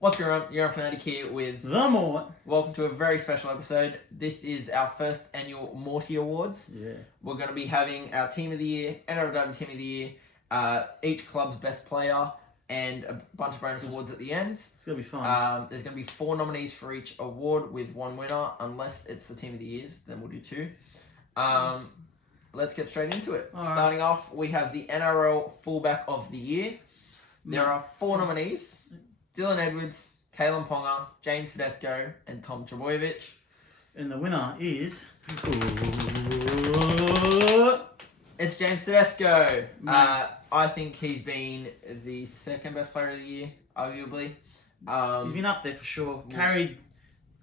What's going on? You're Fanatic here with The Mort. Welcome to a very special episode. This is our first annual Morty Awards. Yeah. We're going to be having our Team of the Year, NRLW Team of the Year, each club's best player, and a bunch of bonus awards at the end. It's going to be fun. There's going to be 4 nominees for each award with 1 winner. Unless it's the Team of the Years, then we'll do 2. Let's get straight into it. Starting off, we have the NRL Fullback of the Year. There are 4 nominees. Dylan Edwards, Kalen Ponga, James Tedesco, and Tom Trbojevic. And the winner is... It's James Tedesco. I think he's been the second best player of the year, arguably. He's been up there for sure. Carried...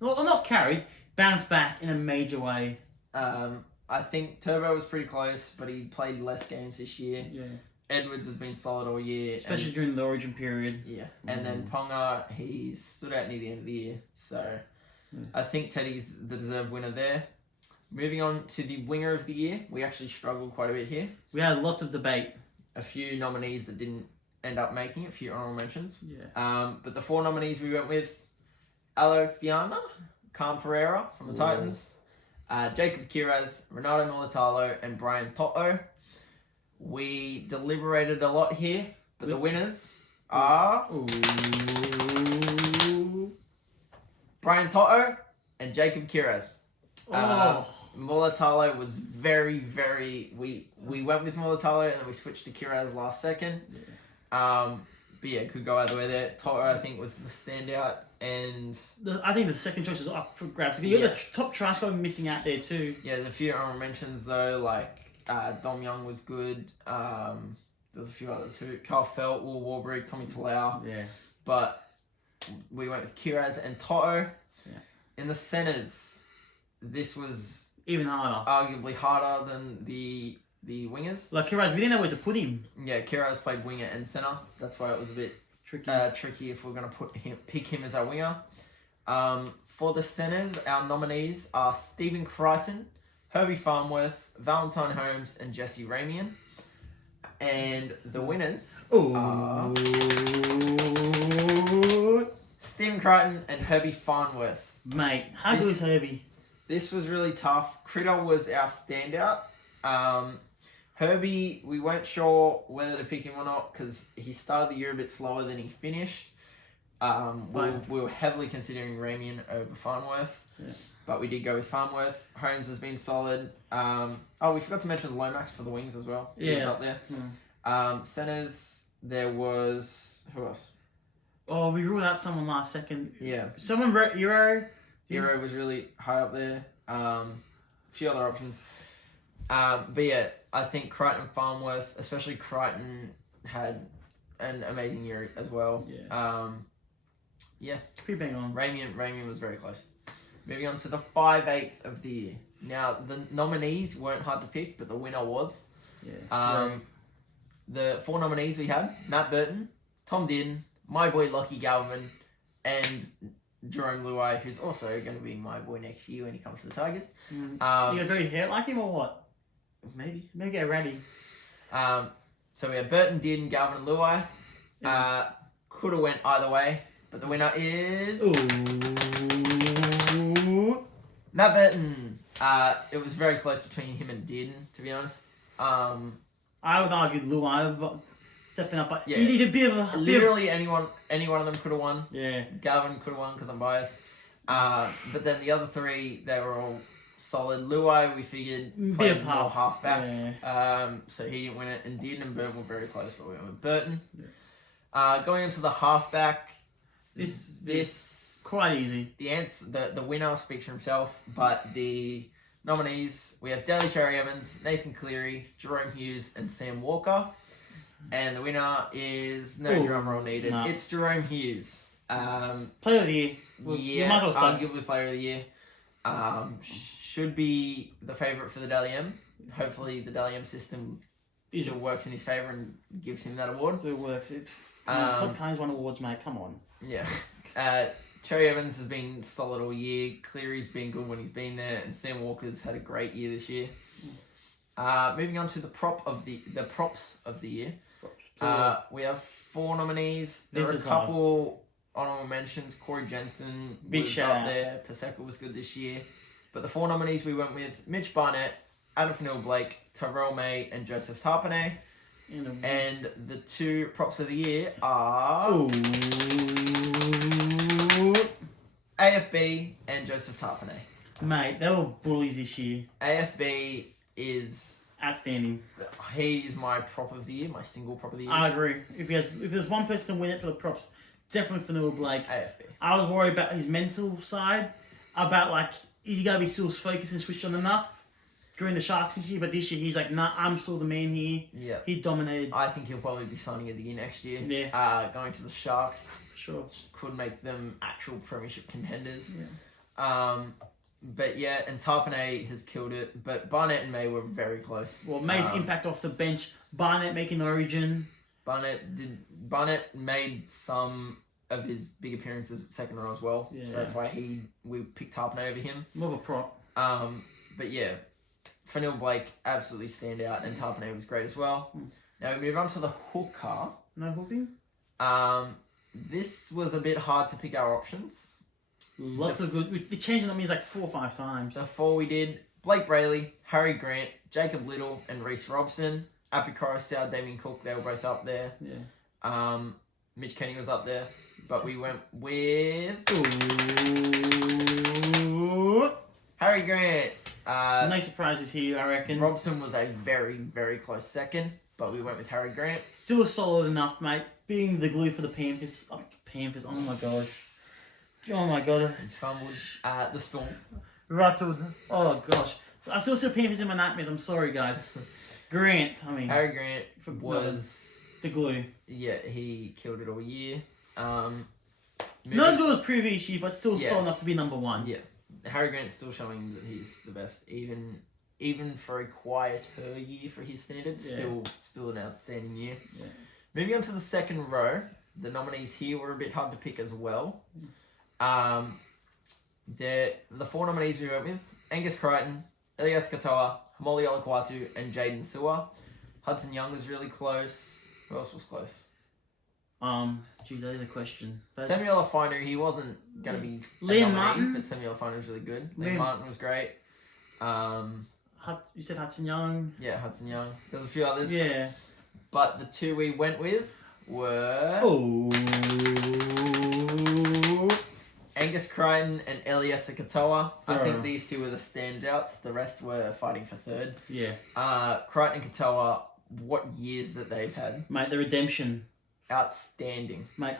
Well, not carried. Bounced back in a major way. I think Turbo was pretty close, but he played less games this year. Yeah. Edwards has been solid all year. Especially during the origin period. Yeah. And then Ponga, he stood out near the end of the year. So I think Teddy's the deserved winner there. Moving on to the winger of the year. We actually struggled quite a bit here. We had lots of debate. A few nominees that didn't end up making it, a few honorable mentions. Yeah. But the 4 nominees we went with, Alo Fiana, Cam Pereira from the Titans, Jacob Kiraz, Renato Militalo, and Brian Toto. We deliberated a lot here, but the winners are Brian Toto and Jacob Kiraz. Militalo was very... We went with Militalo and then we switched to Kiraz last second. Yeah. But yeah, could go either way there. Toto, I think, was the standout. And I think the second choice is up for grabs. You got the top try scorer missing out there too. Yeah, there's a few honorable mentions though, like Dom Young was good. There was a few others who Carl Felt, Will Warbrick, Tommy Talau. Yeah. But we went with Kiraz and Toto. Yeah. In the centres, this was even harder. Arguably harder than the wingers. Like Kiraz, we didn't know where to put him. Yeah, Kiraz played winger and centre. That's why it was a bit tricky if we're going to pick him as our winger. For the centres, our nominees are Stephen Crichton, Herbie Farnworth, Valentine Holmes, and Jesse Ramian. And the winners are Stephen Crichton and Herbie Farnworth. Mate, how good is Herbie? This was really tough. Critter was our standout. Herbie, we weren't sure whether to pick him or not because he started the year a bit slower than he finished. We were heavily considering Ramian over Farnworth. Yeah. But we did go with Farnworth. Holmes has been solid. We forgot to mention Lomax for the wings as well. Yeah. He was up there. Centres, there was... Who else? Oh, we ruled out someone last second. Yeah. Someone wrote Euro. Euro was really high up there. A few other options. But yeah, I think Crichton and Farnworth, especially Crichton, had an amazing year as well. Yeah. Pretty bang on. Ramian was very close. Moving on to the 5/8 of the year. Now, the nominees weren't hard to pick, but the winner was. Yeah. The 4 nominees we had, Matt Burton, Tom Din, my boy Lockie Galvin, and Jerome Luai, who's also going to be my boy next year when he comes to the Tigers. You got very hair like him or what? Maybe. Maybe get ready. So we have Burton, Din, Galvin, and Luai. Yeah. Could have went either way, but the winner is... Matt Burton. It was very close between him and Din, to be honest. I would argue Luai stepping up, but he did a bit of a... Literally any one of them could have won. Yeah. Galvin could have won because I'm biased. But then the other 3, they were all solid. Luai, we figured, played more halfback. Yeah. So he didn't win it. And Din and Burton were very close, but we went with Burton. Yeah. Going into the halfback, this quite easy. The winner speaks for himself, but the nominees, we have Daly Cherry Evans, Nathan Cleary, Jerome Hughes, and Sam Walker. And the winner is drum roll needed. No. It's Jerome Hughes. Player of the year. Arguably player of the year. Should be the favourite for the Dally M. Hopefully the Dally M system still works in his favour and gives him that award. It works. Top Kinds won awards, mate. Come on. Yeah. Cherry Evans has been solid all year. Cleary's been good when he's been there, and Sam Walker's had a great year this year. Moving on to the props of the year. We have 4 nominees. There are a couple honorable honorable mentions. Corey Jensen Big was shout up out. there. Paseka was good this year. But the 4 nominees we went with, Mitch Barnett, Adam Fanil-Blake, Tyrell May, and Joseph Tarpanay. And the 2 props of the year are AFB and Joseph Tarpanay. Mate, they were bullies this year. AFB is outstanding. He's my prop of the year, my single prop of the year. I agree. If there's one person to win it for the props, definitely for Nrl Blake. AFB. I was worried about his mental side, about like, is he gonna be still focused and switched on enough during the Sharks this year? But this year he's like, nah, I'm still the man here. Yeah. He dominated. I think he'll probably be signing at the year next year. Yeah. Going to the Sharks. For sure. Could make them actual premiership contenders. Yeah. But yeah, and Tarpanay has killed it. But Barnett and May were very close. Well, May's impact off the bench. Barnett making Origin. Barnett made some of his big appearances at second row as well. Yeah. So that's why we picked Tarpanay over him. More of a prop. But yeah, Fanil Blake absolutely stand out, and Tarpanay was great as well. Now we move on to the hooker. No hooking? This was a bit hard to pick our options. Lots of good. We changed them like 4 or 5 times. The 4 we did: Blake Brayley, Harry Grant, Jacob Little, and Reece Robson. Appy Coruscant, Damien Cook, they were both up there. Yeah. Mitch Kenny was up there, but we went with Harry Grant. No surprises here, I reckon. Robson was a very, very close second, but we went with Harry Grant. Still solid enough, mate. Being the glue for the Panthers. Oh, Panthers, oh my god. Oh my god. He's fumbled. The Storm. Rattled. Oh gosh. I still see Panthers in my nightmares. I'm sorry, guys. Grant, I mean. Harry Grant was the glue. Yeah, he killed it all year. Not as good as previous year, but still solid enough to be number 1. Yeah. Harry Grant's still showing that he's the best, even for a quieter year for his standards. Still an outstanding year. Yeah. Moving on to the second row, the nominees here were a bit hard to pick as well. The 4 nominees we went with: Angus Crichton, Elias Katoa, Hamoli Olakwatu, and Jaden Sewer. Hudson Young was really close. Who else was close? Geez, that is a question. Samuel Afinu, he wasn't going to be Liam Martin, but Samuel Afinu was really good. Liam Martin was great. You said Hudson Young. Yeah, Hudson Young. There's a few others. Yeah. But the 2 we went with were Angus Crichton and Elias Katoa. I think these 2 were the standouts. The rest were fighting for third. Yeah. Crichton and Katoa, what years that they've had. Mate, the redemption. Outstanding. Mate,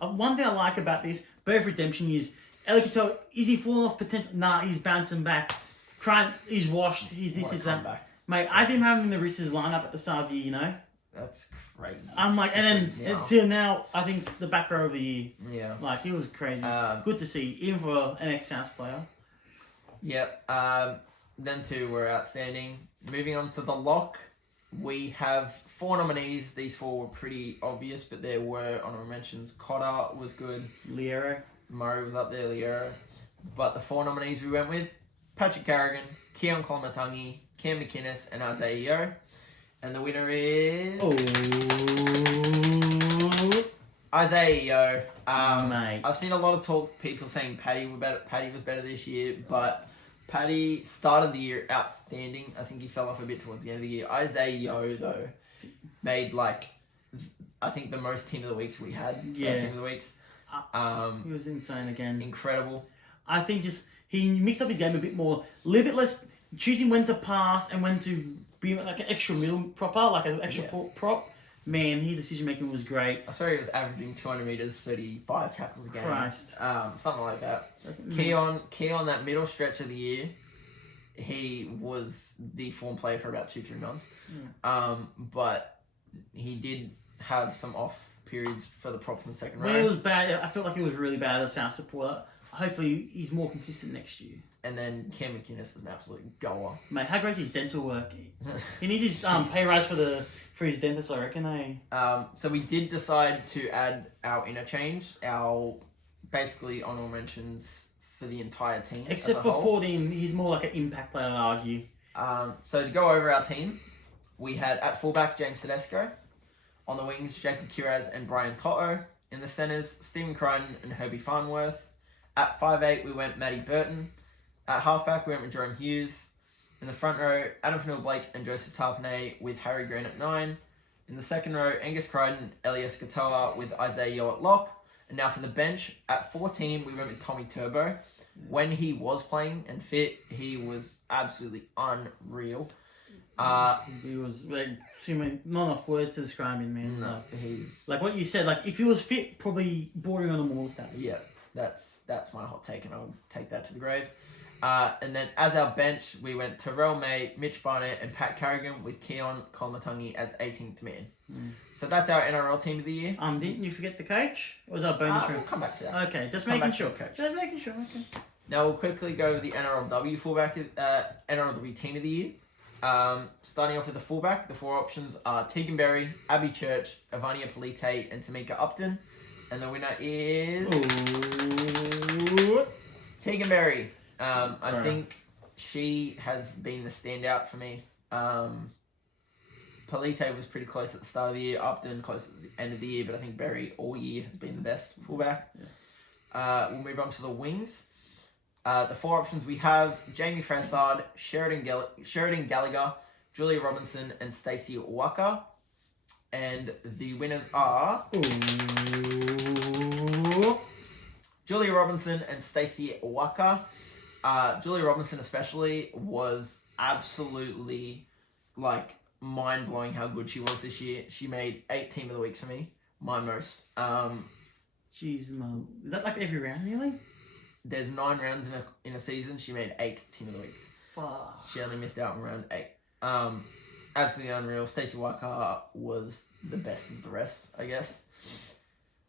one thing I like about this, both redemption years, Elias Katoa, is he falling off potential? Nah, he's bouncing back. Crichton, he's washed. He's this, is that. Back. Mate, I didn't have him in the Roosters lineup at the start of the year, you know? That's crazy. I'm like, and then until now, I think the back row of the year. Yeah. Like, he was crazy. Good to see, even for an ex-South player. Yep. Them 2 were outstanding. Moving on to the lock, we have 4 nominees. These 4 were pretty obvious, but there were honorable mentions. Cotter was good. Liero. Murray was up there, Liero. But the 4 nominees we went with: Patrick Carrigan, Keon Kolomatangi, Cam McInnes, and Isaiah Yeo. And the winner is Isaiah Yeo. Mate. I've seen a lot of people saying Paddy was better this year, but Paddy started the year outstanding. I think he fell off a bit towards the end of the year. Isaiah Yeo, though, made I think the most team of the weeks we had. Yeah. Team of the weeks. He was insane again. Incredible. I think he mixed up his game a bit more. A little bit less choosing when to pass and when to be like an extra middle propper, like an extra prop. Man, his decision making was great. I saw he was averaging 200 meters, 35 tackles a game. Christ. Something like that. Keon, that middle stretch of the year, he was the form player for about 2-3 months. Yeah. But he did have some off periods for the props in the second row. When it was bad, I felt like he was really bad as a South supporter. Hopefully, he's more consistent next year. And then Cam McInnes is an absolute goer. Mate, how great is his dental work? He needs his pay rise for his dentist, I reckon. So we did decide to add our interchange, our basically honorable mentions for the entire team. Except for 14, he's more like an impact player, I'd argue. So to go over our team, we had at fullback James Tedesco, on the wings Jacob Kiraz and Brian Toto, In the centres, Stephen Crichton and Herbie Farnworth. At 5'8", we went Matty Burton. At halfback, we went with Jerome Hughes. In the front row, Adam Fanua-Blake and Joseph Tarpanay with Harry Green at 9. In the second row, Angus Crichton, Elias Katoa with Isaiah Yeo at lock. And now for the bench, at 14, we went with Tommy Turbo. When he was playing and fit, he was absolutely unreal. He was like, not enough words to describe him, man. No, he's like what you said. Like if he was fit, probably bordering on the All status. Yeah, that's my hot take, and I'll take that to the grave. And then as our bench, we went Terrell May, Mitch Barnett, and Pat Carrigan with Keon Kolomatangi as 18th man. So that's our NRL team of the year. Didn't you forget the coach? Or was that a bonus round? We'll come back to that. Okay, just making sure. Just making sure. Okay. Now we'll quickly go over the NRLW fullback, NRLW team of the year. Starting off with the fullback, the 4 options are Tegan Berry, Abby Church, Ivania Polite, and Tamika Upton. And the winner is Tegan Berry. I think she has been the standout for me. Polite was pretty close at the start of the year, Upton close at the end of the year, but I think Berry all year has been the best fullback. We'll move on to the wings. The 4 options we have Jamie Fransard, Sheridan Gallagher, Julia Robinson, and Stacey Waka. And the winners are Julia Robinson and Stacey Waka. Julia Robinson especially was absolutely like mind-blowing how good she was this year. She made 8 team of the weeks for me, my most. Jeez, Mo. Is that like every round nearly? There's 9 rounds in a season. She made 8 team of the weeks. Fuck. She only missed out on round 8. Absolutely unreal. Stacey Waka was the best of the rest, I guess.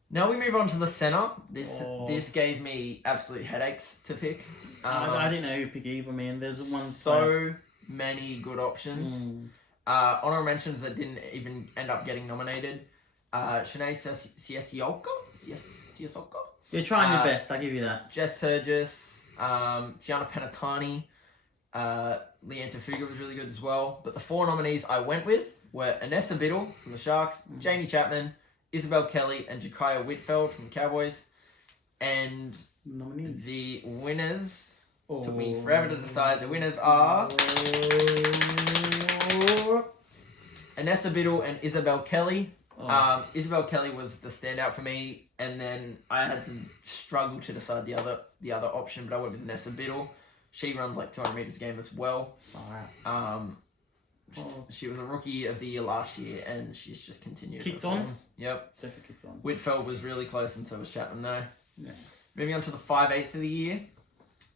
Now we move on to the centre. This gave me absolute headaches to pick. I didn't know who to pick either, man. There's one. So many good options. Honorable mentions that didn't even end up getting nominated. Shanae Siasioka? You're trying your best, I'll give you that. Jess Surgis, Tiana Penatani, Leanne Tafuga was really good as well. But the 4 nominees I went with were Anessa Biddle from the Sharks, Jamie Chapman, Isabel Kelly, and Jakaya Whitfeld from the Cowboys. And the winners, took me forever to decide, the winners are Anessa Biddle and Isabel Kelly. Isabel Kelly was the standout for me, and then I had to struggle to decide the other option, but I went with Nessa Biddle. She runs like 200 meters a game as well. She was a rookie of the year last year, and she's just continued. Kicked on? Yep. Definitely kicked on. Whitfeld was really close, and so was Chapman though. Yeah. Moving on to the 5'8" of the year.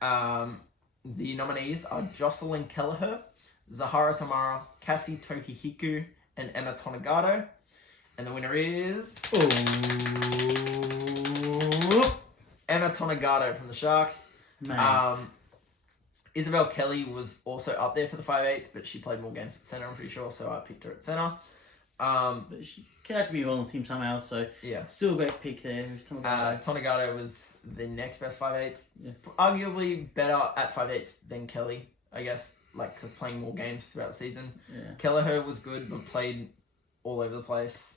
The nominees are Jocelyn Kelleher, Zahara Tamara, Cassie Tokihiku, and Emma Tonagato. And the winner is Emma Tonagato from the Sharks. Isabel Kelly was also up there for the 5'8", but she played more games at centre, I'm pretty sure, so I picked her at centre. She had to be on the team somehow, so yeah, still a great pick there. Tonagato was the next best 5'8". Yeah. Arguably better at 5'8" than Kelly, I guess, like playing more games throughout the season. Yeah. Kelleher was good, but played all over the place.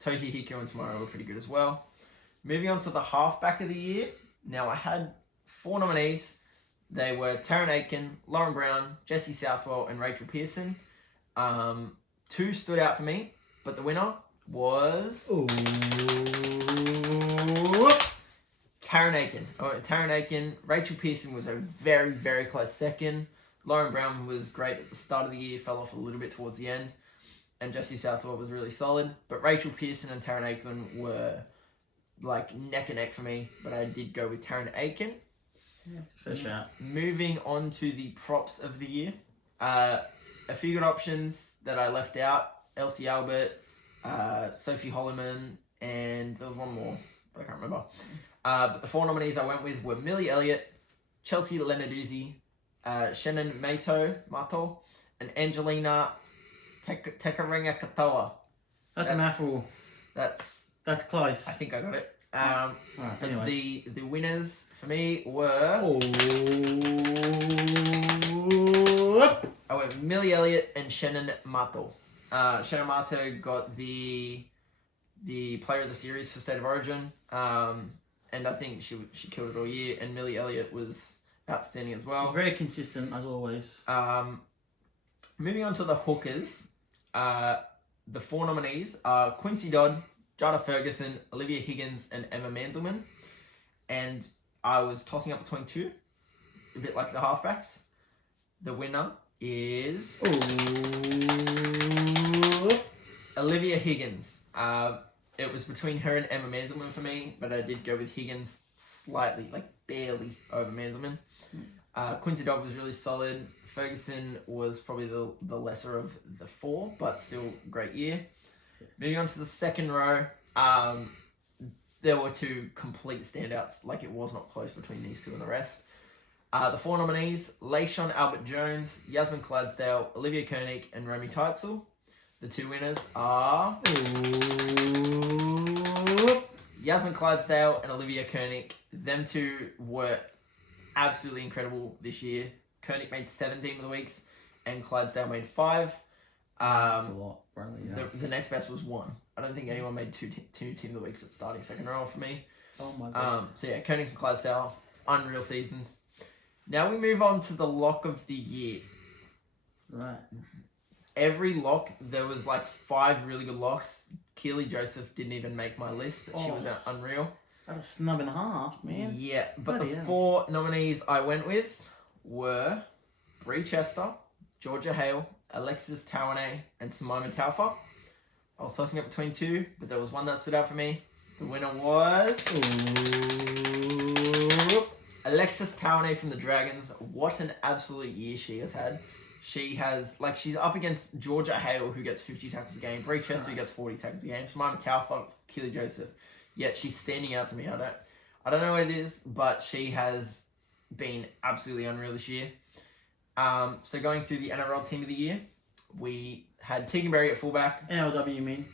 Tohi Hiko and Tamara were pretty good as well. Moving on to the halfback of the year. Now I had 4 nominees. They were Taryn Aiken, Lauren Brown, Jessie Southwell, and Rachel Pearson. 2 stood out for me, but the winner was Taryn Aiken. Taryn Aiken. Rachel Pearson was a very, very close second. Lauren Brown was great at the start of the year, fell off a little bit towards the end. And Jessie Southwell was really solid. But Rachel Pearson and Taryn Aiken were like neck and neck for me. But I did go with Taryn Aiken. Yeah, fair shout. Moving on to the props of the year. A few good options that I left out. Elsie Albert, Sophie Holloman, and there was one more, but I can't remember. But the 4 nominees I went with were Millie Elliott, Chelsea Lenarduzzi, Shannon Mato, and Angelina Tekarenga Katoa. That's a mouthful. That's close. I think I got it. Anyway. The winners for me were I went Millie Elliott and Shannon Mato. Shannon Mato got the the player of the series for State of Origin. And I think she killed it all year. And Millie Elliott was outstanding as well. Very consistent, as always. Moving on to the hookers. The 4 nominees are Quincy Dodd, Jada Ferguson, Olivia Higgins, and Emma Manzelman. And I was tossing up between 2, a bit like the halfbacks. The winner is Olivia Higgins. It was between her and Emma Manzelman for me, but I did go with Higgins slightly, like barely over Manzelman. Quincy Dodd was really solid. Ferguson was probably the lesser of the 4, but still great year. Moving on to the second row, there were 2 complete standouts. Like it was not close between these 2 and the rest. The 4 nominees, Leishon Albert-Jones, Yasmin Clydesdale, Olivia Koenig, and Romy Teitzel. The 2 winners are Yasmin Clydesdale and Olivia Koenig. Them 2 were absolutely incredible this year. Koenig made 7 Team of the Weeks, and Clydesdale made 5. That's a lot, probably, yeah. The next best was 1. I don't think anyone made 2 Team of the Weeks at starting second row for me. Oh my god. So yeah, Koenig and Clydesdale, unreal seasons. Now we move on to the lock of the year. Right. Every lock, there was like 5 really good locks. Keely Joseph didn't even make my list, but she was unreal. That's a snub and a half, man. Yeah, but the 4 nominees I went with were Bree Chester, Georgia Hale, Alexis Tawane, and Simona Taufa. I was tossing up between 2, but there was one that stood out for me. The winner was Alexis Tawane from the Dragons. What an absolute year she has had. She has, she's up against Georgia Hale, who gets 50 tackles a game. Bree Chester, who gets 40 tackles a game. Simona Taufa, Keely Joseph. Yet she's standing out to me. I don't know what it is, but she has been absolutely unreal this year. So going through the NRL Team of the Year, we had Tegan Berry at fullback. NRLW, you mean?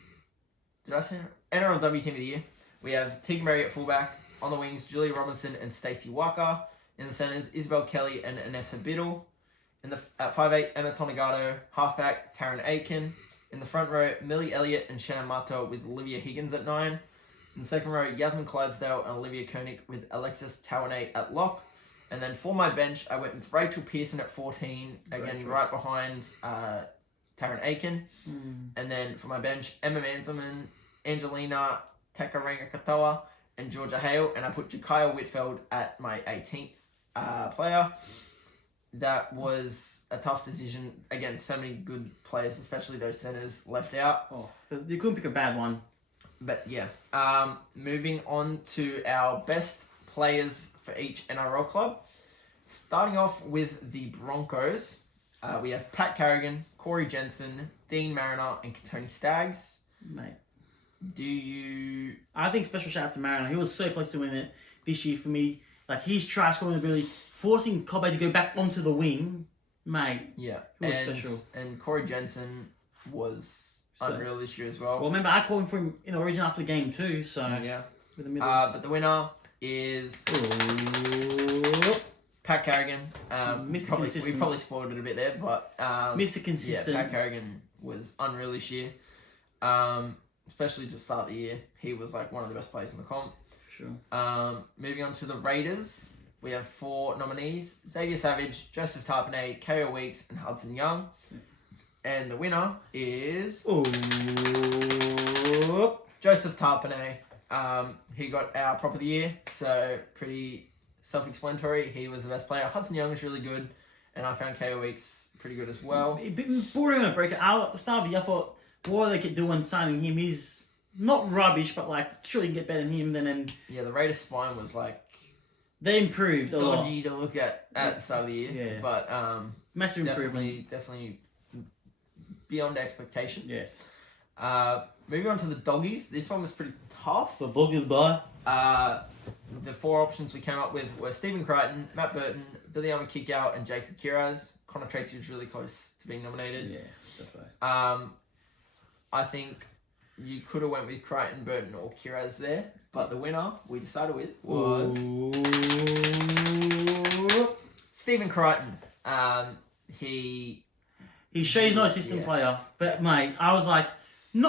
Did I say NRLW Team of the Year? We have Tegan Berry at fullback. On the wings, Julia Robinson and Stacey Walker. In the centres, Isabel Kelly and Anessa Biddle. At 5'8", Emma Tonegado. Halfback, Taryn Aiken. In the front row, Millie Elliott and Shannon Mato with Olivia Higgins at 9. In the second row, Yasmin Clydesdale and Olivia Koenig with Alexis Tawane at lock. And then for my bench, I went with Rachel Pearson at 14, again right behind Taryn Aiken. And then for my bench, Emma Manzelman, Angelina Takaranga-Katoa, and Georgia Hale. And I put Jakaya Whitfeld at my 18th player. That was a tough decision. Again, so many good players, especially those centres, left out. Oh, you couldn't pick a bad one. But yeah, moving on to our best players for each NRL club. Starting off with the Broncos, we have Pat Carrigan, Corey Jensen, Dean Mariner, and Tony Staggs. Mate. I think special shout out to Mariner. He was so close to winning it this year for me. Like his try scoring ability, forcing Cobbay to go back onto the wing, mate. Yeah, he was special. And Corey Jensen was unreal this year as well. Well, remember I called him for him in Origin after the game too. So yeah, with the middles. But the winner is Pat Carrigan. We probably spoiled it a bit there, but Mr. Consistent. Yeah, Pat Carrigan was unreal this year. Especially to start the year, he was like one of the best players in the comp. Sure. Moving on to the Raiders, we have 4 nominees: Xavier Savage, Joseph Tarpanay, K.O. Weeks, and Hudson Young. And the winner is Joseph Tarpanay. He got our prop of the year, so pretty self-explanatory. He was the best player. Hudson Young was really good, and I found K.O. Weeks pretty good as well. A bit bordering on a breakout. At the start of the year, I thought, what they could do when signing him is not rubbish, but surely you can get better than him. Then yeah, the Raiders' spine was they improved a lot. Dodgy to look at the start of the year, yeah. But massive improvement. Definitely beyond expectations. Yes. Moving on to the Doggies, this one was pretty tough. The Doggies by. The 4 options we came up with were Stephen Crichton, Matt Burton, Billy Kickout, and Jacob Kiraz. Connor Tracy was really close to being nominated. Yeah, definitely. I think you could have went with Crichton, Burton, or Kiraz there, but the winner we decided with was Stephen Crichton. He shows no assistant player, but mate, I was like,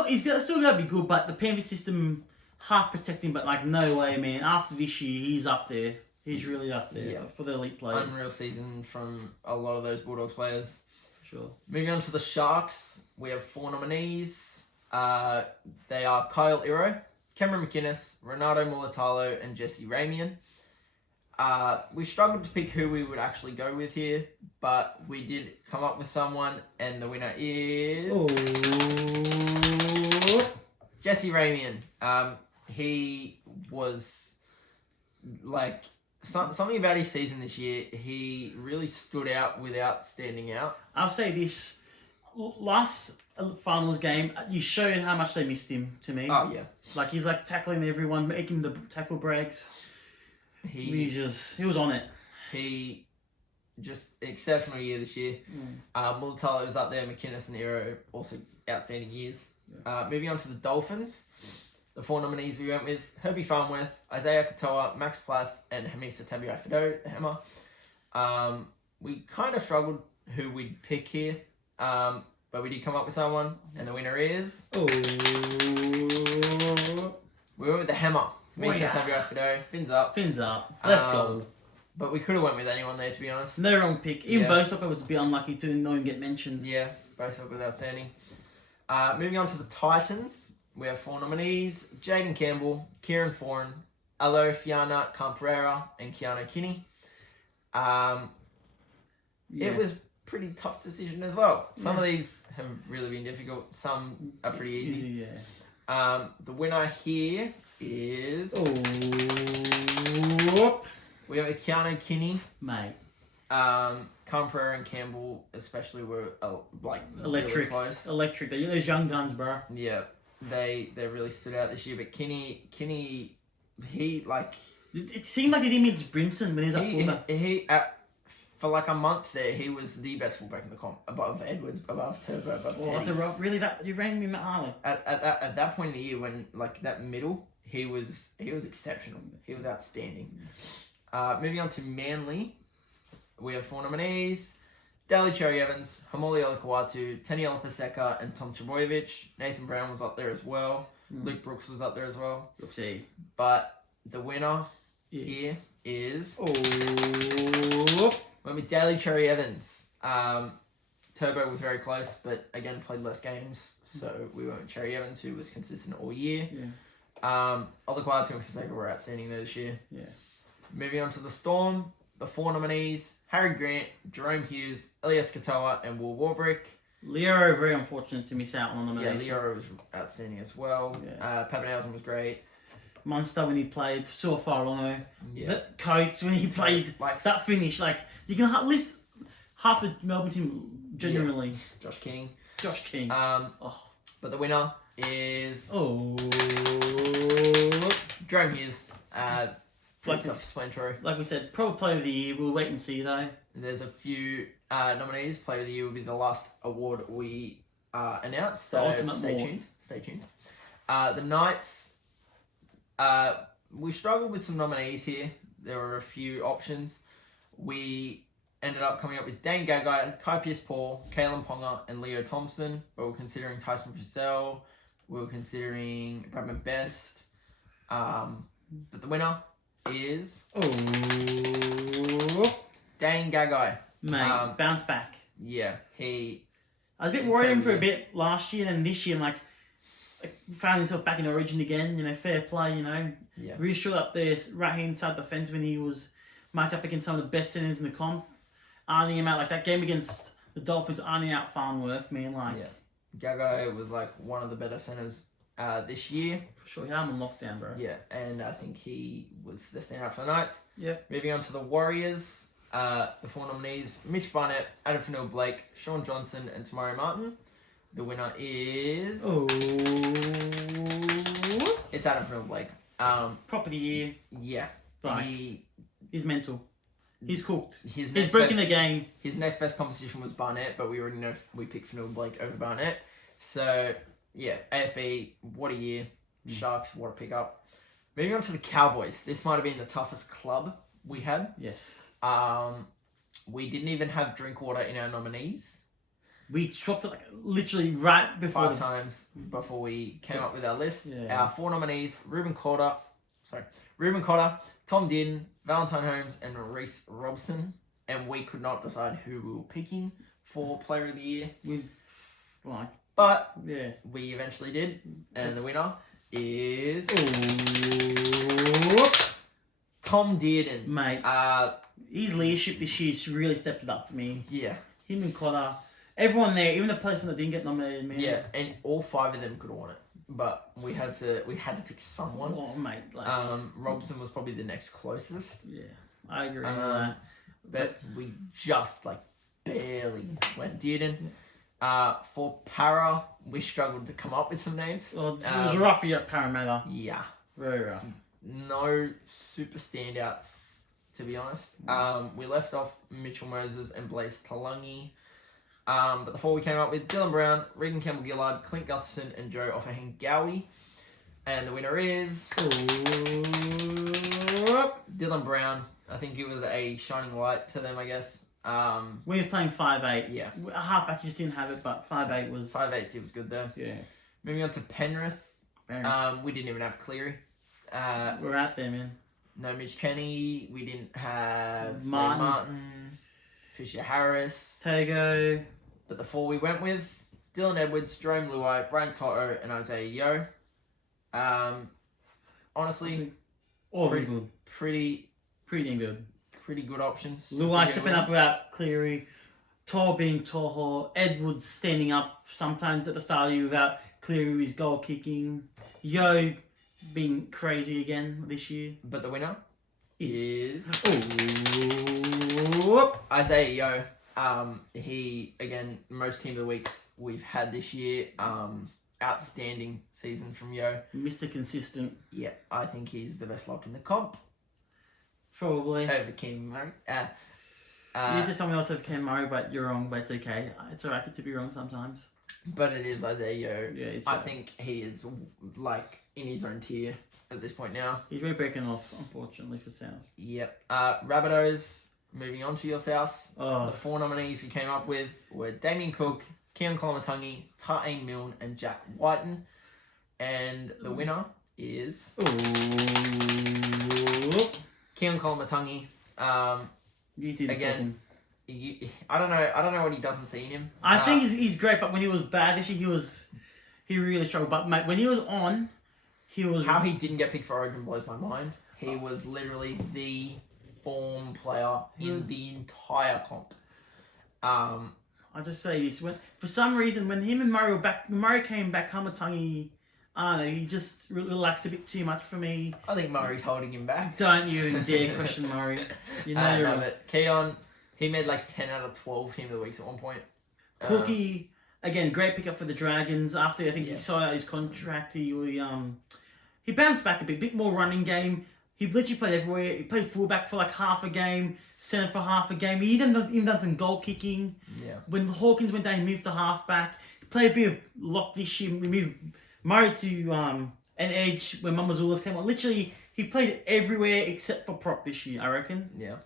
He's still got to be good, but the Panthers system half protecting, but like no way, man. After this year, he's up there. He's really up there for the elite players. Unreal season from a lot of those Bulldogs players. For sure. Moving on to the Sharks, we have 4 nominees. They are Kyle Iro, Cameron McInnes, Renato Mulatalo, and Jesse Ramian. We struggled to pick who we would actually go with here, but we did come up with someone, and the winner is Jesse Ramian. He was like something about his season this year. He really stood out without standing out. I'll say this: last finals game, you showed how much they missed him to me. Oh yeah, like he's like tackling everyone, making the tackle breaks. He was on it. He just exceptional year this year. Mulatalo was up there. McInnes and Iro also outstanding years. Yeah. Moving on to the Dolphins, the 4 nominees we went with: Herbie Farnworth, Isaiah Katoa, Max Plath, and Hamisa Tabuai-Fidow, the Hammer. We kind of struggled who we'd pick here, but we did come up with someone, and the winner is we went with the Hammer. Hamisa Tabuai-Fidow, fins up. Let's go. But we could have went with anyone there, to be honest. No wrong pick. Even Bosoka was a bit unlucky to not even get mentioned. Yeah, Bosoka was outstanding. Moving on to the Titans, we have 4 nominees: Jaden Campbell, Kieran Foran, Alo Fiana Camperera, and Keanu Kinney. It was a pretty tough decision as well. Some of these have really been difficult. Some are pretty easy. The winner here is we have a Keanu Kinney, mate. Camperera and Campbell especially were electric, really close. Electric. Those young guns, bro. Yeah, they really stood out this year. But Kinney, he like. It seemed like he didn't meet Brimson when he was up fullback. For like a month there, he was the best fullback in the comp, above Edwards, above Turbo, above Teddy. That's a rough. Really, that you ran me, Matt Harley. At that point in the year, when like that middle, he was exceptional. He was outstanding. Moving on to Manly, we have 4 nominees: Daly Cherry Evans, Hamoli Olakawatu, Taniela Paseka, and Tom Trbojevic. Nathan Brown was up there as well. Luke Brooks was up there as well. Brooksy. But the winner here is went with Daly Cherry Evans. Turbo was very close, but again played less games, so we went with Cherry Evans, who was consistent all year. Olakawatu and Paseka were outstanding there this year. Moving on to the Storm, the 4 nominees: Harry Grant, Jerome Hughes, Elias Katoa, and Will Warbrick. Leo, very unfortunate to miss out on the nomination. Yeah, Leo was outstanding as well. Pappenhausen was great. Munster when he played, Suafarongo. Coates when he played, that finish, like, you can list half the Melbourne team generally. Josh King. But the winner is Jerome Hughes. Self-explanatory. Like we said, probably player of the year. We'll wait and see though. There's a few nominees. Player of the year will be the last award we announce. So stay tuned. The Knights. We struggled with some nominees here. There were a few options. We ended up coming up with Dane Gagai, Kai Pearce-Paul, Kalen Ponga, and Leo Thompson. But we're considering Tyson Frizzell. We were considering Bradman Best. But the winner is Dane Gagai. Mate, bounce back. Yeah, I was a bit worried him for a bit last year, and this year I'm like found himself back in Origin again. Fair play. Really stood up there, right hand side defence when he was matched up against some of the best centers in the comp, ironing him out like that game against the Dolphins, ironing out Farnworth. Gagai was like one of the better centers this year. For sure, yeah, I'm on lockdown, bro. Yeah, and I think he was the standout for the Knights. Yeah. Moving on to the Warriors, the 4 nominees: Mitch Barnett, Adam Fanil-Blake, Sean Johnson, and Tamari Martin. The winner is it's Adam Fanil-Blake. Prop of the year. Yeah. Like, he's mental. He's cooked. He's broken the game. His next best competition was Barnett, but we already know we picked Fanil-Blake over Barnett. So, yeah, AFB, what a year. Sharks, what a pickup. Moving on to the Cowboys. This might have been the toughest club we had. Yes. We didn't even have Drinkwater in our nominees. We swapped it like literally right before 5 times before we came up with our list. Yeah. Our 4 nominees: Ruben Cotter, Tom Dearden, Valentine Holmes, and Reece Robson. And we could not decide who we were picking for Player of the Year. But we eventually did, and the winner is Tom Dearden. Mate, his leadership this year's really stepped it up for me. Yeah. Him and Cotter. Everyone there, even the person that didn't get nominated, man. Yeah, and all 5 of them could have won it. But we had to pick someone. Oh, mate. Robson was probably the next closest. Yeah, I agree with that. But we just, barely went Dearden. For Para, we struggled to come up with some names. Well, it was a rough year at Parramatta. Yeah. Very rough. No super standouts, to be honest. We left off Mitchell Moses and Blaze Talangi. But the 4 we came up with: Dylan Brown, Regan Campbell-Gillard, Clint Gutherson, and Joe Offahengawi. And the winner is Dylan Brown. I think it was a shining light to them, I guess. We were playing 5'8". Yeah. A halfback just didn't have it, but 5'8" was... 5'8", it was good though. Yeah. Moving on to Penrith. We didn't even have Cleary. We're out there, man. No Mitch Kenny. We didn't have Martin, Fisher Harris. Tago. But the 4 we went with: Dylan Edwards, Jerome Luai, Brian Toto, and Isaiah Yeo. Honestly, all pretty good. Pretty damn good. Pretty good options. Luai stepping up without Cleary. Tor being Toho. Edwards standing up sometimes at the start of the year without Cleary with his goal kicking. Yo being crazy again this year. But the winner is Isaiah Yeo. He, again, most team of the weeks we've had this year. Outstanding season from Yo. Mr. Consistent. Yeah, I think he's the best lock in the comp. Probably. Over Ken Murray. You said something else over Ken Murray, but you're wrong, but it's okay. It's alright to be wrong sometimes. But it is Isaiah Yeo. Yeah, I think he is, in his own tier at this point now. He's really breaking off, unfortunately, for South. Yep. Rabbitohs. Moving on to your South, the 4 nominees we came up with were Damien Cook, Keon Kolomatangi, Ta'ane Milne, and Jack Whiten. And the winner is Keon Kolomatangi. Again, I don't know what he doesn't see in him. I think he's great, but when he was bad this year, he really struggled. But mate, when he was on, he was... How he didn't get picked for Origin blows my mind. He was literally the form player in the entire comp. I'll just say this: for some reason, when him and Murray were back, when Murray came back, Kolomatangi, I don't know, he just relaxed a bit too much for me. I think Murray's holding him back. Don't you dare question Murray. You know you're... But Keon, he made 10 out of 12 team of the weeks at one point. Cookie, again, great pickup for the Dragons. After I think he signed out his contract, he bounced back a bit more running game. He literally played everywhere. He played fullback for half a game, centre for half a game. He even done some goal kicking. Yeah. When the Hawkins went down, he moved to halfback. He played a bit of lock this year. We moved Murray to an edge when Mamazoulas came on. Literally, he played everywhere except for prop this year, I reckon. Yeah.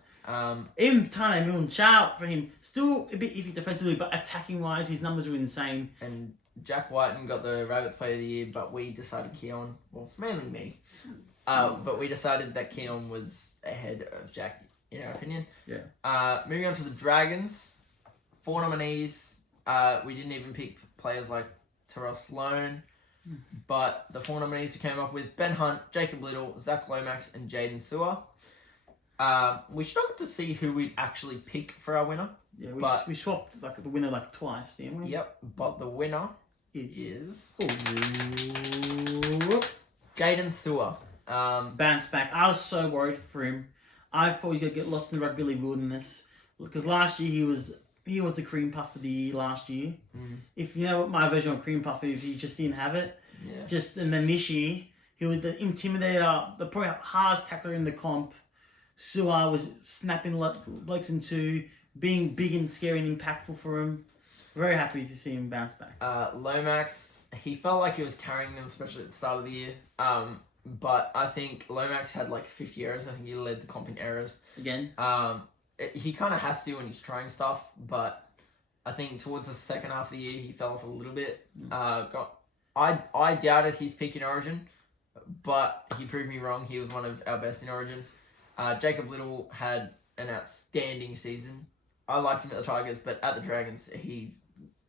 Even Ta'ane Milne, shout out for him. Still a bit iffy defensively, but attacking-wise, his numbers were insane. And Jack Whiten got the Rabbits Player of the Year, but we decided Keon, well, mainly me, but we decided that Keon was ahead of Jack, in our opinion. Yeah. Moving on to the Dragons, 4 nominees. We didn't even pick players like Terrell Sloan, but the 4 nominees we came up with: Ben Hunt, Jacob Little, Zach Lomax, and Jaden Sewer. We struggled to see who we'd actually pick for our winner. Yeah, we swapped the winner twice, didn't we? Yep, but the winner is Jaden Sewer. Bounce back. I was so worried for him. I thought he was going to get lost in the rugby league wilderness because last year he was the cream puff of the year last year. If you know what my version of cream puff is, he just didn't have it. Yeah. And then this year he was the intimidator, the probably hardest tackler in the comp. Sewer was snapping blokes in two, being big and scary and impactful for him. Very happy to see him bounce back. Lomax, he felt like he was carrying them, especially at the start of the year. But I think Lomax had 50 errors. I think he led the comp in errors. Again? He kind of has to when he's trying stuff, but I think towards the second half of the year, he fell off a little bit. I doubted his peak in Origin, but he proved me wrong. He was one of our best in Origin. Jacob Little had an outstanding season. I liked him at the Tigers, but at the Dragons, he's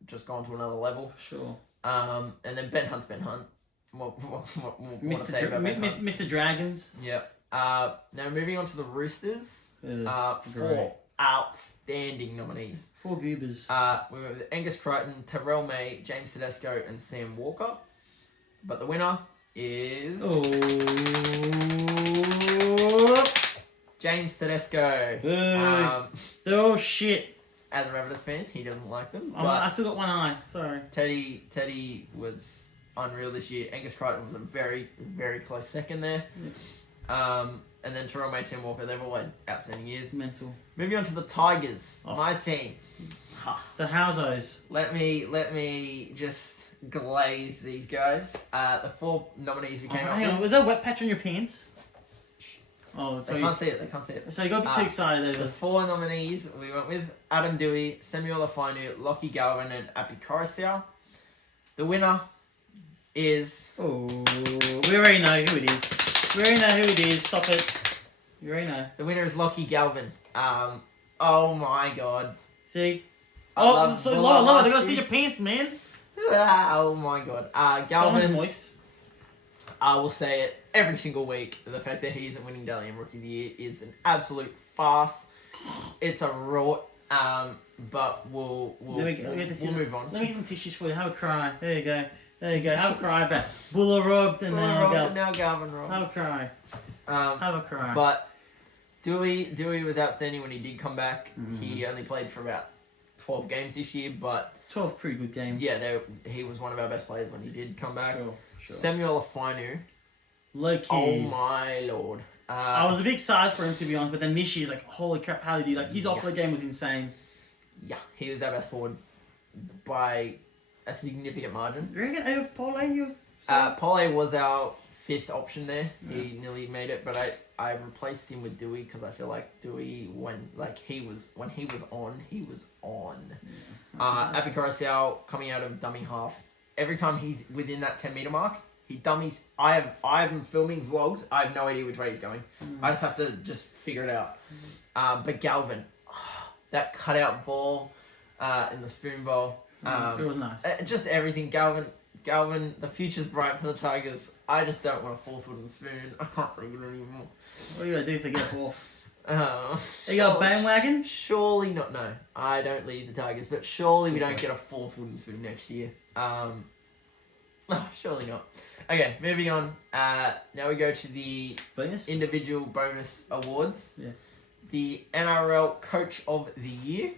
just gone to another level. Sure. And then Ben Hunt's Ben Hunt. What to say about Ben Hunt? Mr. Dragons. Yep. Now moving on to the Roosters. Four outstanding nominees. 4 goobers. We went with Angus Crichton, Nrl May, James Tedesco, and Sam Walker. But the winner is James Tedesco. They're all shit. As a Rabbitohs fan, he doesn't like them. I still got one eye. Sorry. Teddy was unreal this year. Angus Crichton was a very, very close second there. Yeah. And then Nrl May, Sam Walker, they've all had outstanding years. Mental. Moving on to the Tigers, my team. The Housos. Let me just glaze these guys. The 4 nominees we came up with. Was there a wet patch on your pants? Oh, so they can't see it. They can't see it. So you got to be too excited over. The 4 nominees we went with Adam Dewey, Samuel Afainu, Lockie Galvin, and Api Coruscant. The winner is. Oh, we already know who it is. Stop it. You already know. The winner is Lockie Galvin. Oh my god. See? Love it. They gotta see your pants, man. Oh my god. Galvin. Moist. I will say it every single week. The fact that he isn't winning Dally M Rookie of the Year is an absolute farce. It's a rort. But we'll move on. Let me get some tissues for you. Have a cry. There you go. Have a cry about Buller robbed and now Galvin robbed. Have a cry. Have a cry. But Dewey was outstanding when he did come back. Mm-hmm. He only played for about 12 games this year, but 12 pretty good games. Yeah, he was one of our best players when he did come back. Sure. Samuel Afainu. Low-key. Oh my lord. I was a big excited for him, to be honest, but then this year, like, holy crap, how did he? Like, his off-field game was insane. Yeah, he was our best forward by a significant margin. You reckon over Pole Pole was our 5th option there. Yeah. He nearly made it, but I replaced him with Dewey because I feel like Dewey, when he was on. Yeah. Api Coruscant coming out of dummy half. Every time he's within that 10-meter mark, he dummies. I'm filming vlogs. I have no idea which way he's going. I just have to figure it out. But Galvin, that cutout ball in the spoon bowl. It was nice. Just everything. Galvin, the future's bright for the Tigers. I just don't want a 4th wooden spoon. I can't think of it anymore. What are you going to do if they get 4th? You got a bandwagon? Surely not. No, I don't lead the Tigers, but surely we don't get a 4th wooden spoon next year. Surely not. Okay, moving on. Now we go to the individual bonus awards. Yeah. The NRL Coach of the Year.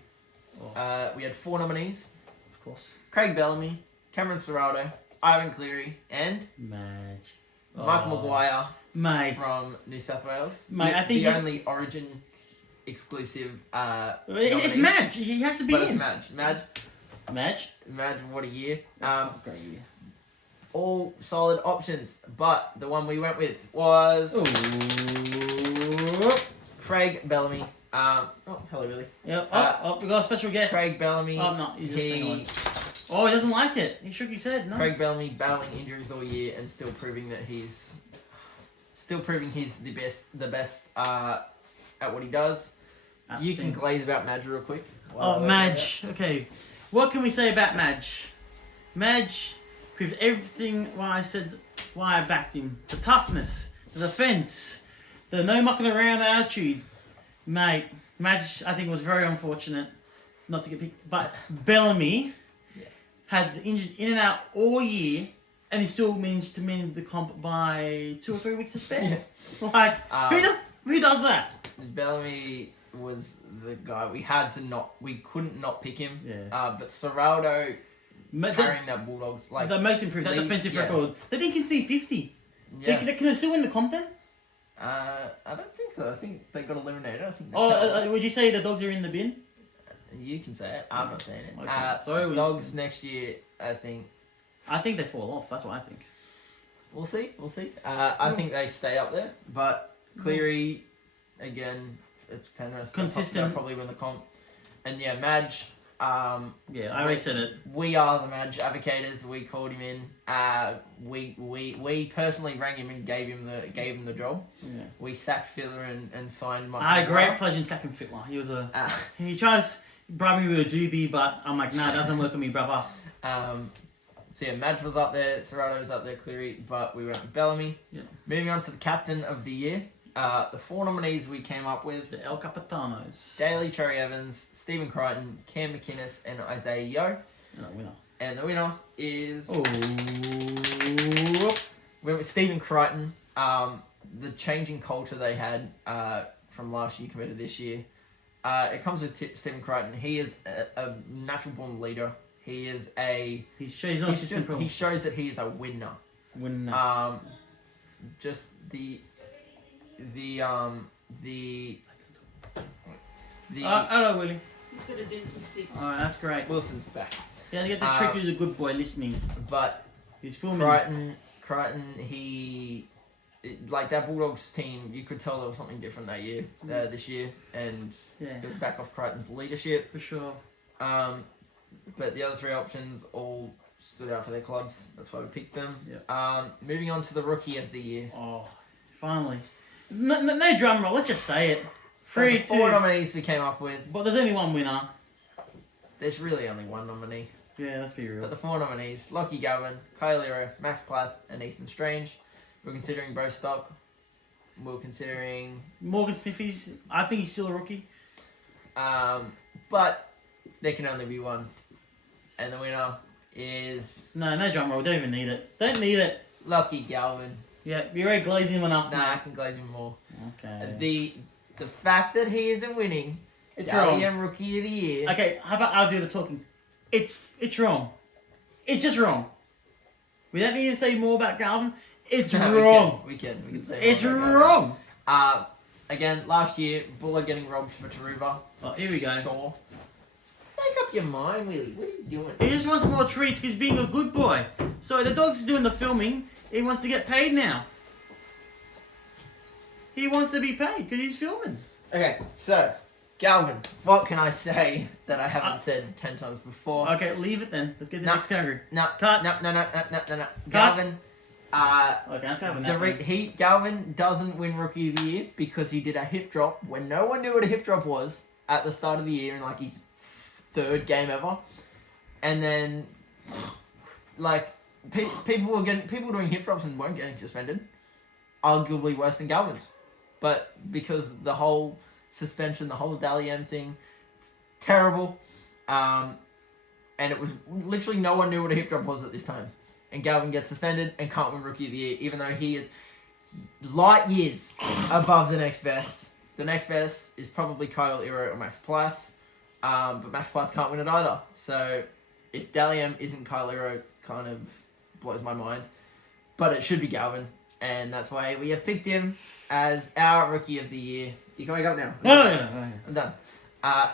We had 4 nominees. Of course. Craig Bellamy, Cameron Ciraldo, Ivan Cleary, and Michael Maguire from New South Wales. Mate, I think the only Origin exclusive. It's Madge. He has to be. But in. It's Madge. Madge, what a year. Great year. All solid options, but the one we went with was Craig Bellamy. Hello, Billy. Yep. We got a special guest. Craig Bellamy. Oh, no, he doesn't like it. He shook his head. No. Craig Bellamy battling injuries all year and still proving he's the best at what he does. You can glaze about Madge real quick. Madge. Okay. What can we say about Madge? Madge proved everything why I backed him. The toughness, the defence, the no mucking around attitude. Mate, Madge, I think, was very unfortunate not to get picked. But Bellamy had injured in and out all year, and he still managed to win the comp by 2 or 3 weeks to spare. Yeah. Like, who does that? Bellamy was the guy we couldn't not pick him. Yeah. But Ciraldo carrying that Bulldogs the most improved, that defensive record. They didn't concede 50. Yeah. Can they still win the comp then? I don't think so. I think they got eliminated. I think. Would you say the Dogs are in the bin? You can say it. I'm not saying it. Okay. Dogs next year, I think. I think they fall off. That's what I think. We'll see. I think they stay up there. But Cleary, again, it's Penrith. Consistent. They'll probably win the comp. And Madge, Yeah, I already said it. We are the Madge advocators. We called him in. We personally rang him and gave him the job. Yeah. We sacked Fittler and signed Mike. I had great pleasure in sacking Fittler. He tries bribing me with a doobie, but I'm like, nah, it doesn't work on me, brother. So yeah, Madge was up there, Serrato was up there, Cleary, but we went with Bellamy. Yeah. Moving on to the captain of the year. The 4 nominees we came up with: the El Capitanos, Daly Cherry Evans, Stephen Crichton, Cam McInnes, and Isaiah Yeo. And the winner is we went with Stephen Crichton. The changing culture they had from last year compared to this year. It comes with Stephen Crichton. He is a natural born leader. He is he shows that he is a winner. Just the I don't know, Willie. He's got a dental stick. Alright, that's great. Wilson's back. Yeah, you get the trick who's a good boy listening. But he's filming. Crichton, like that Bulldogs team, you could tell there was something different that year, this year, and it was back off Crichton's leadership. For sure. But the other 3 options all stood out for their clubs. That's why we picked them. Yep. Moving on to the rookie of the year. Oh, finally. No drum roll, let's just say it. 3, 2. 4 nominees we came up with. But there's only one winner. There's really only one nominee. Yeah, let's be real. But the 4 nominees: Lockie Galvin, Kyle Lero, Max Plath, and Ethan Strange. We're considering Bostock. We're considering Morgan Smithies. I think he's still a rookie. But there can only be one. And the winner is... No drum roll. Don't even need it. Don't need it. Lockie Galvin. Yeah, you already glazed him enough. Nah, I can glaze him more. Okay. The fact that he isn't winning... It's wrong. Rookie of the Year... Okay, how about I'll do the talking. It's wrong. It's just wrong. We don't need to say more about Galvin. It's wrong. We can say it's more about wrong. Galvin. Again, last year, Buller getting robbed for Taruva. Oh, here we go. Sure. Make up your mind, Willie. What are you doing? He just wants more treats because he's being a good boy. So the dog's doing the filming. He wants to get paid now. He wants to be paid because he's filming. Okay, so, Galvin, what can I say that I haven't said 10 times before? Okay, leave it then. Let's get to the next category. No. Galvin, okay, that's happening. Galvin doesn't win Rookie of the Year because he did a hip drop when no one knew what a hip drop was at the start of the year in like his 3rd game ever. And then, like, people doing hip drops and weren't getting suspended. Arguably worse than Galvin's. But because the whole suspension, the whole Dally M thing, it's terrible. And it was literally no one knew what a hip drop was at this time. And Galvin gets suspended and can't win Rookie of the Year, even though he is light years above the next best. The next best is probably Kyle Iro or Max Plath. But Max Plath can't win it either. So if Dally M isn't Kyle Iro, it kind of blows my mind. But it should be Galvin. And that's why we have picked him as our Rookie of the Year. You can wake up now. No. I'm done.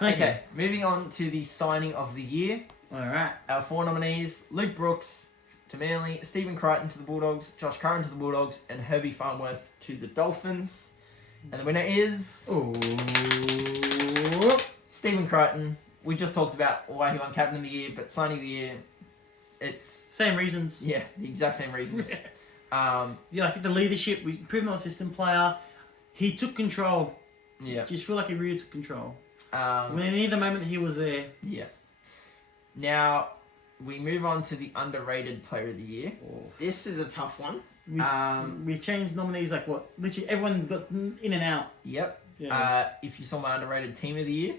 Okay, moving on to the signing of the year. Alright. Our 4 nominees: Luke Brooks to Manly, Stephen Crichton to the Bulldogs, Josh Curran to the Bulldogs, and Herbie Farnworth to the Dolphins. And the winner is... Stephen Crichton. We just talked about why he won Captain of the Year, but signing of the year, it's... Same reasons. Yeah, the exact same reasons. Like the leadership, we proven not a system player. He took control. Yeah. Just feel like he really took control. When in either moment he was there. Yeah. Now, we move on to the underrated player of the year. Oh. This is a tough one. We changed nominees like what? Literally everyone got in and out. Yep. Yeah. If you saw my underrated team of the year,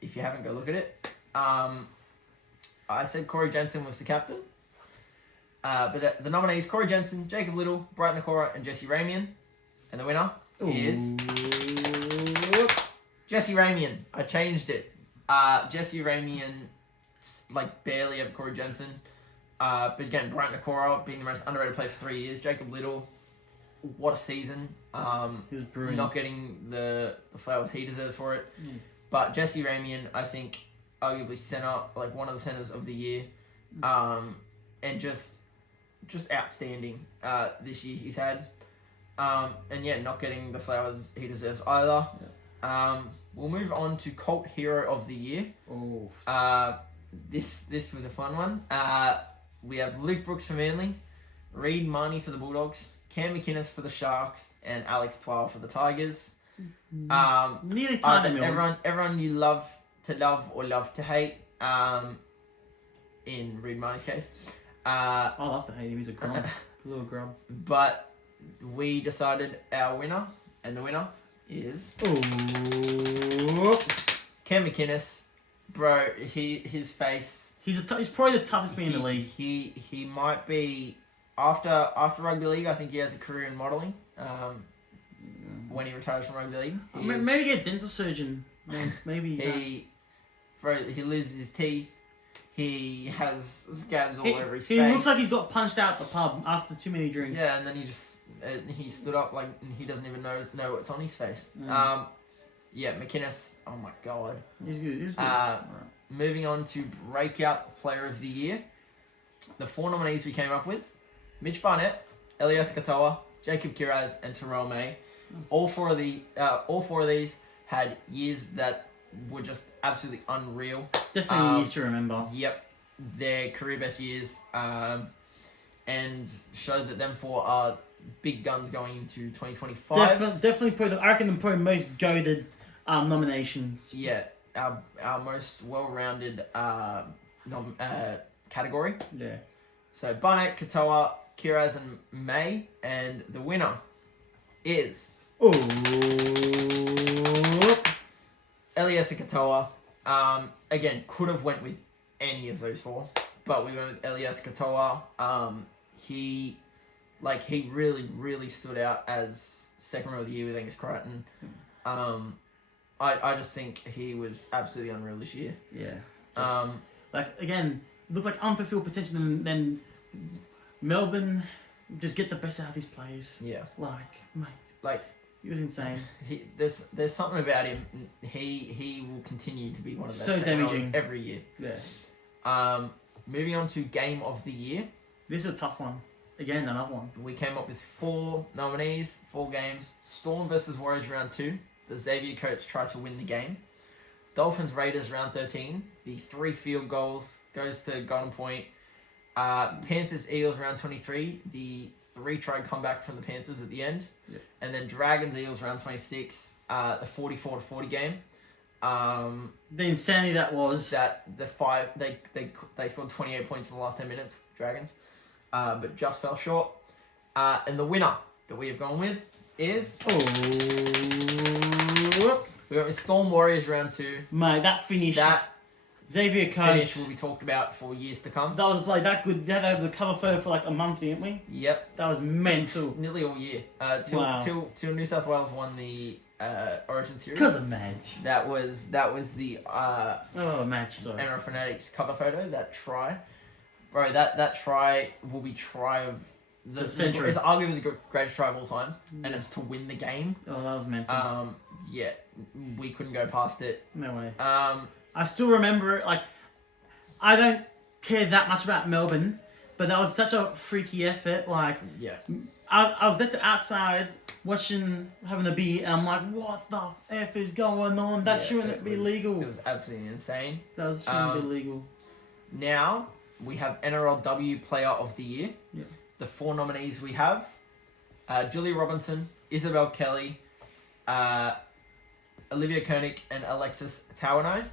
if you haven't, go look at it. I said Corey Jensen was the captain. But the nominees: Corey Jensen, Jacob Little, Brighton Nakora, and Jesse Ramian. And the winner is Jesse Ramian. I changed it. Jesse Ramian, like, barely over Corey Jensen. But again, Brighton Nakora being the most underrated player for 3 years. Jacob Little, what a season. He was brilliant. Not getting the flowers he deserves for it. But Jesse Ramian, I think, arguably one of the centers of the year. And just outstanding this year he's had. And yeah, not getting the flowers he deserves either. We'll move on to Cult Hero of the Year. Oh. This was a fun one. We have Luke Brooks for Manly, Reid Marnie for the Bulldogs, Cam McInnes for the Sharks, and Alex Twile for the Tigers. Nearly time everyone you love or love to hate. In Reid Marnie's case, I love to hate him. He's a grub, little grub. But we decided our winner, and the winner is Cam McInnes. Bro, his face. He's probably the toughest man in the league. He might be after rugby league. I think he has a career in modelling. When he retires from rugby league, maybe get a dental surgeon. Maybe he loses his teeth. He has scabs all over his face. He looks like he's got punched out at the pub after too many drinks. Yeah, and then he stood up like he doesn't even know what's on his face. Yeah, McInnes. Oh my god. He's good. Right. Moving on to Breakout Player of the Year. The 4 nominees we came up with: Mitch Barnett, Elias Katoa, Jacob Kiraz, and Terrell May. All four of these had years that were just absolutely unreal. Definitely years to remember. Yep, their career best years, and showed that them 4 are big guns going into 2025. Definitely, I reckon, the probably most goated nominations. Yeah, our most well-rounded category. Yeah. So Barnett, Katoa, Kiraz, and May, and the winner is Elias Katoa. Again, could have went with any of those 4, but we went with Elias Katoa. He really stood out as second row of the year with Angus Crichton. I just think he was absolutely unreal this year. Yeah. Again, looked like unfulfilled potential, and then Melbourne just get the best out of these players. Yeah. Mate. He was insane. There's something about him. He will continue to be one of the best so damaging every year. Yeah. Moving on to Game of the Year. This is a tough one. Again, another one. We came up with 4 nominees, 4 games. Storm versus Warriors round 2. The Xavier Coates tried to win the game. Dolphins Raiders round 13. The 3 field goals goes to Golden Point. Panthers Eels round 23. The 3-try comeback from the Panthers at the end. Yeah. And then Dragons Eels round 26. The 44-40 game. The insanity that was. That the 5 they scored 28 points in the last 10 minutes. Dragons, but just fell short. And the winner that we have gone with is we went with Storm Warriors round 2. Mate, that finish. That Xavier Coates finish will be talked about for years to come. That was that good. They had the cover photo for like a month, didn't we? Yep. That was mental. Nearly all year. Till New South Wales won the Origin series. Because of Madge. That was the Madge. Sorry. NRL Fanatics cover photo. That try, bro. That try will be try of the century. It's arguably the greatest try of all time, and it's to win the game. Oh, that was mental. Yeah, we couldn't go past it. No way. I still remember it. I don't care that much about Melbourne, but that was such a freaky effort. Yeah. I was there to outside watching, having a beer, and I'm like, what the F is going on? That shouldn't be legal. It was absolutely insane. That shouldn't be legal. Now, we have NRLW Player of the Year. Yeah. The 4 nominees we have, Julia Robinson, Isabel Kelly, Olivia Koenig, and Alexis Tawanai.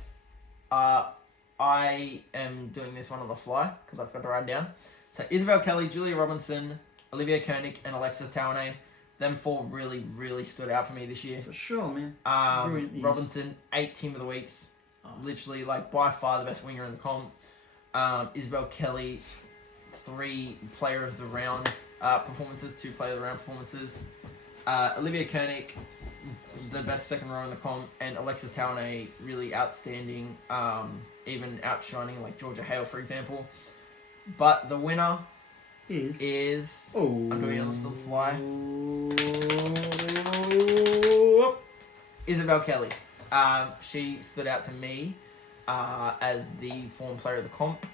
I am doing this one on the fly because I've got to write down. So Isabel Kelly, Julia Robinson, Olivia Koenig, and Alexis Tawanai. Them 4 really, really stood out for me this year. For sure, man. Robinson, 8 Team of the Weeks. Literally, by far the best winger in the comp. Isabel Kelly, 3 Player of the Round performances, 2 Player of the Round performances. Olivia Koenig, the best second row in the comp, and Alexis Tawanai, really outstanding, even outshining Georgia Hale, for example. But the winner is I'm doing it on the fly. Isabel Kelly. She stood out to me as the former player of the comp.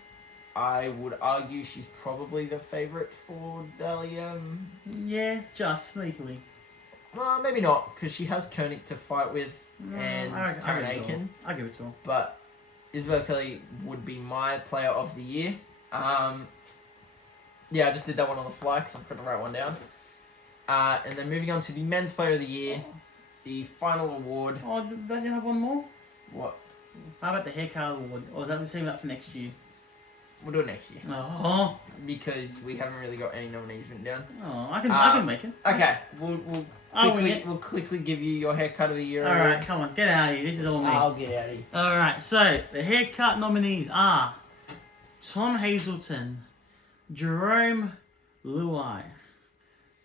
I would argue she's probably the favourite for Dahlia. Yeah, just sneakily. Well, maybe not, because she has Koenig to fight with and Taryn Aiken. I give it to her. But Isabel Kelly would be my player of the year. Yeah, I just did that one on the fly because I've got to write one down. And then moving on to the men's player of the year, the final award. Oh, don't you have one more? What? How about the haircut award? Or is that the same for next year? We'll do it next year. Oh. Because we haven't really got any nominees written down. Oh, I can make it. Okay, we'll quickly give you your haircut of the year. Alright, come on, get out of here. This is all me. I'll get out of here. Alright, so the haircut nominees are Tom Hazelton, Jerome Luai,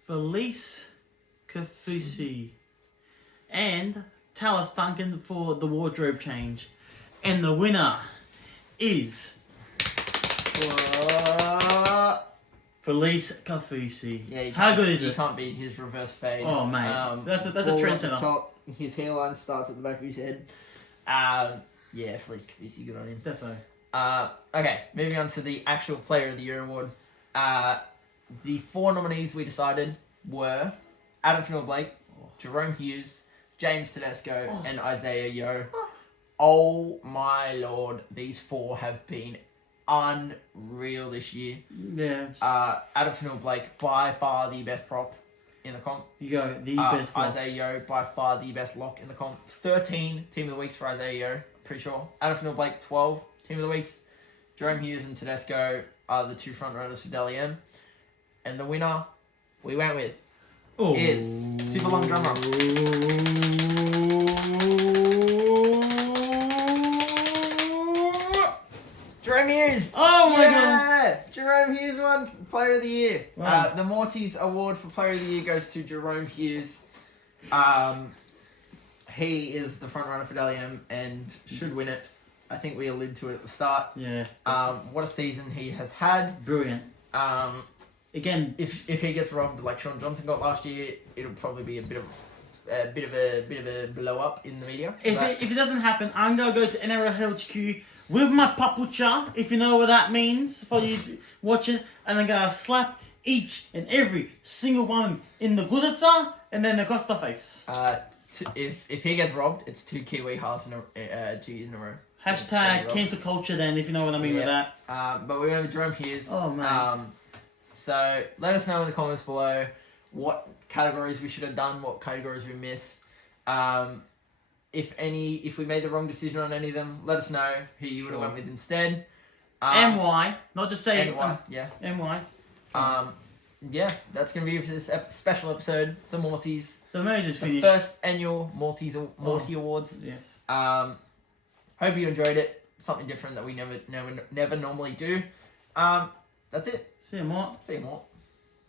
Felice Kafusi, and Talis Duncan for the wardrobe change. And the winner is Felice Kafusi. Yeah, how good is it? You can't beat his reverse fade. Oh, mate. That's a trend setter. Top, his hairline starts at the back of his head. Yeah, Felice Kafusi, good on him. Definitely. Okay, moving on to the actual Player of the Year award. The 4 nominees we decided were Adam Finnell-Blake, Jerome Hughes, James Tedesco, and Isaiah Yeo. Oh my lord, these 4 have been unreal this year. Yeah. Adam Finnell-Blake, by far the best prop in the comp. You go, the best lock. Isaiah Yeo, by far the best lock in the comp. 13 Team of the Weeks for Isaiah Yeo, pretty sure. Adam Finnell-Blake, 12 Team of the Weeks. Jerome Hughes and Tedesco are the 2 front runners for Dally M. And the winner we went with is super long drummer. Jerome Hughes! Oh my god! Jerome Hughes won Player of the Year. Wow. The Morty's award for Player of the Year goes to Jerome Hughes. He is the front runner for Dally M and should win it. I think we alluded to it at the start. Yeah. What a season he has had. Brilliant. Again, if he gets robbed like Sean Johnson got last year, it'll probably be a bit of a blow up in the media. If it doesn't happen, I'm gonna go to NRL HQ with my papucha, if you know what that means for you watching, and I'm gonna slap each and every single one in the guzitsa and then across the face. If he gets robbed, it's 2 Kiwi halves in 2 years in a row. Hashtag cancel culture then, if you know what I mean with that. But we went with Jerome Hughes. Oh, man. So let us know in the comments below what categories we should have done, what categories we missed. If we made the wrong decision on any of them, let us know who you would have went with instead. NY, not just say NY, yeah. NY. Yeah, that's going to be it for this special episode, the Mortys. The merger's finished. First annual Morty Awards. Yes. Hope you enjoyed it. Something different that we never normally do. That's it. See you, Mort. See you, Mort.